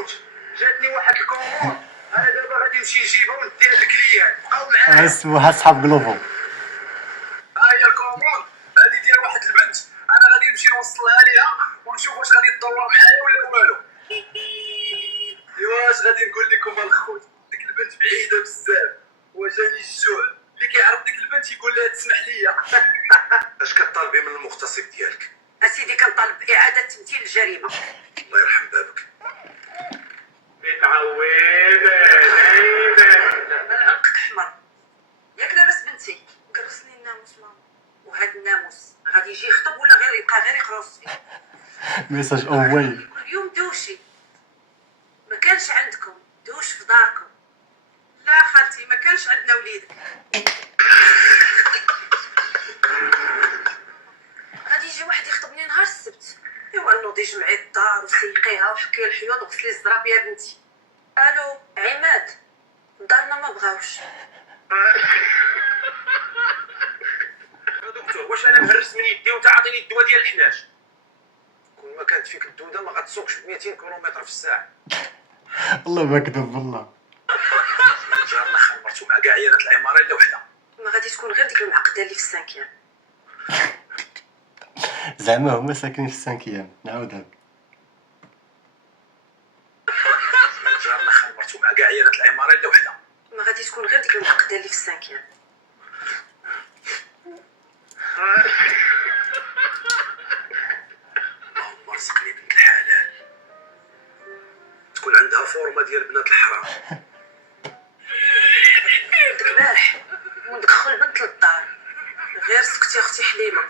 نموت. جاتني واحد الكومون، انا دابا غادي نمشي نجيبها وندي هاد الكليان. بقاو معايا. اسمها صحاب قلوبو. ها هي الكومون، هادي ديال واحد البنت، انا غادي نمشي نوصلها ليها ونشوف واش غادي تدور معايا ولا والو. ايوا اش غادي نقول لكم الخوت، ديك البنت بعيده بزاف وجاني الجوع. اللي كيعرف ديك البنت يقول لها تسمح لي. اش كطالبي من المغتصب ديالك؟ اسيدي كنطالب اعاده تمثيل الجريمه. الله يرحم بابك. متعوده دايما العنق احمر. ياك لاباس بنتي؟ قرصني الناموس ماما. وهذا الناموس غادي يجي يخطب ولا غير يبقى غير يقرص فيه؟ ميساج اول. كل يوم دوشي. ما كانش عندكم دوش في داركم؟ لا خالتي ما كانش عندنا وليد. غادي يجي واحد يخطبني نهار السبت. ايوا نوضي جمعي الدار وسيقيها وحكي الحيوض وغسلي الزراب يا بنتي. الو عماد، دارنا ما بغاوش. دكتور واش انا مهرس من يدي وانت عاطيني الدواء ديال الحناش؟ كل ما كانت فيك الدوده ما غتسوقش ب 200 كيلومتر في الساعه. والله ما كذب والله. جارنا خمرتو مع كاع عيالات العماره الا وحده. ما غادي تكون غير ديك المعقده اللي في السانكيام. زعما هما ساكنين في السانكيام. نعاودها. جارنا خمرتو مع كاع عيالات العماره الا وحده. ما غادي تكون غير ديك المعقده اللي في السانكيام. اللهم رزقني بنت الحلال تكون عندها فورمه ديال بنات الحرام. ديك البارح وندخل بنت للدار، غير سكتي اختي حليمه،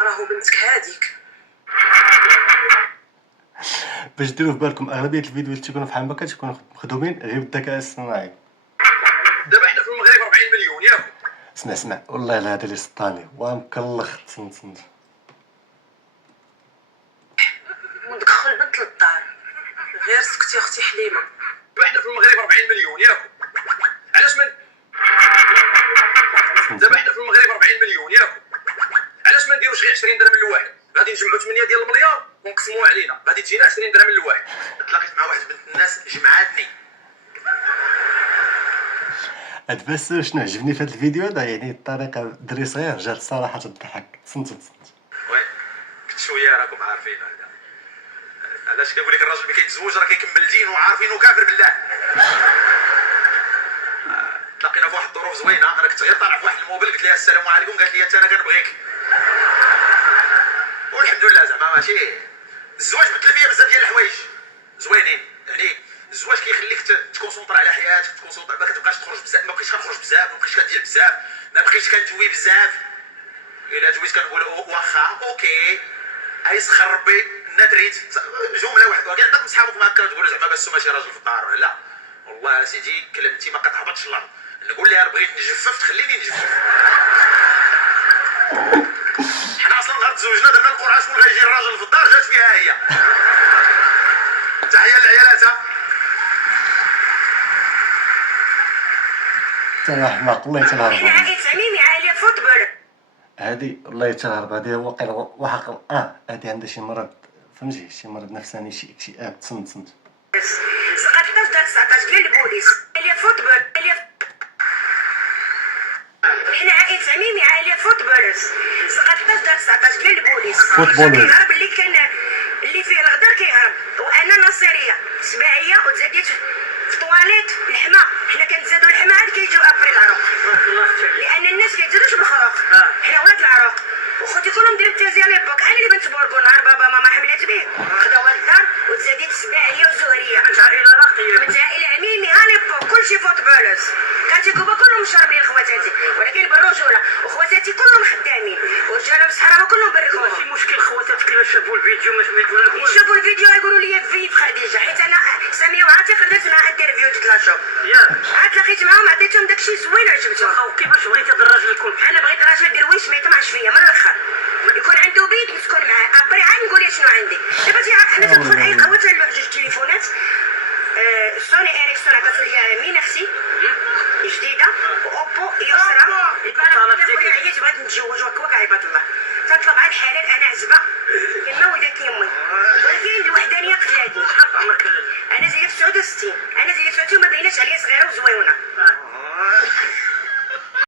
راهو بنتك هاديك. باش ديروا في بالكم اغلبيه الفيديو اللي تيكونوا في حماكه تيكونوا مخدومين غير بالذكاء الاصطناعي. دابا حنا في المغرب 40 مليون ياك. اسمع والله الا هذا اللي سطاني ومكلخ تنت. وندخل بنت للدار، غير سكتي اختي حليمه. حنا في المغرب 40 مليون ياك. علاش من دابا حنا في المغرب 40 مليون ياك. علاش ما نديروش غير 20 درهم لواحد؟ غادي نجمعوا 8 ديال المليار ونقسموها علينا، غادي تجينا 20 درهم لواحد. تلاقيت مع واحد بنت الناس جمعاتني. هاد بس شنو عجبني في هاد الفيديو هذا، يعني الطريقه دري صغير جات الصراحه تضحك. تصنت وي كنت شويه راكم عارفين هذا. علاش كنقول لك الراجل ملي كيتزوج راه كيكمل الدين وعارفينه كافر بالله. تلاقينا في واحد الظروف زوينه، انا كنت غير طالع في واحد الموبيل قلت لها السلام عليكم، قالت لي انا كنبغيك. والحمد لله زعما ماشي الزواج بدل فيا بزاف ديال الحوايج زوينين. يعني الزواج كيخليك تكونسونطر على حياتك، تكونسونطر ما كتبقاش تخرج بزاف، ما بقيتش كنخرج بزاف، ما بقيتش كندير بزاف، ما بقيتش كنجوي بزاف. الا جويت كنقول واخا اوكي ايسخر ربي ندريت جمله واحده. كاع عندكم صحابكم هكا تقولوا زعما بس ماشي راجل في الدار ولا لا؟ والله سيدي كلمتي ما كتهبطش الارض. نقول لها بغيت نجفف تخليني نجفف. حنا اصلا نهار تزوجنا درنا القرعه شكون غيجي الراجل في الدار، جات فيها هي. تحيه للعيالات. تنحماق والله تنهرب. حنا عائله عميمي عائله فوتبول. هادي والله تنهرب. هادي واقيلا وحق هادي عندها شي مرض فهمتي، شي مرض نفساني، شي اكتئاب. تصنت 17 دار 19 قال البوليس عائله فوتبول. حنا عائله عميمي عائله فوتبولرز. 17 دار 19 قال البوليس. فوتبولرز. كيهرب اللي كان اللي فيه الغدر كيهرب. وانا نصيريه سباعيه وتزاديت في طواليت الحما. حنا كنتزادوا الحما عاد كيجيو ابري العروق، لان الناس كيتزادوش بالخروق، حنا ولاد العروق. وخوتي كلهم ديال التازيه ليبوك. انا اللي بنت بوركو نهار بابا ماما حملات به خداو هاد الدار وتزاديت سباعيه وزهريه. انت عائله راقيه، من عائله عميمي ها ليبوك كلشي فوتبولرز. كاتي كوبا كلهم مشربين خواتاتي، ولكن بالرجوله. وخواتاتي كلهم خدامين ورجالهم الصحراوه كلهم بالركوب. ماشي مشكل خواتاتك كيفاش شافوا الفيديو ما يقول لك يشوفوا الفيديو يقولوا لي في خديجه، حيت انا ساميه وعاتق درت معها انترفيو جيت لاجو ياك. عاد تلاقيت معاهم عطيتهم داكشي زوين عجبتهم. وكيفاش بغيتي هذا الراجل يكون انا بغيت راجل درويش ما يطمعش فيا من الاخر، يكون عنده بيت مسكون معاه. ابري عاد نقول لها شنو عندي. دابا انا تدخل اي قهوه تنلوح جوج تليفونات سوني اريكسون عطاتو ليا مين اختي جديده واوبو يسرى. عييت بغيت نتزوج وكواك عيبات الله. تطلب على الحلال انا عزبه كما ولدت يمي، ولكن الوحدانيه قتلاتني. عمرك انا زي 63. انا زيدت عتي وما بايناش عليا صغيره وزويونه.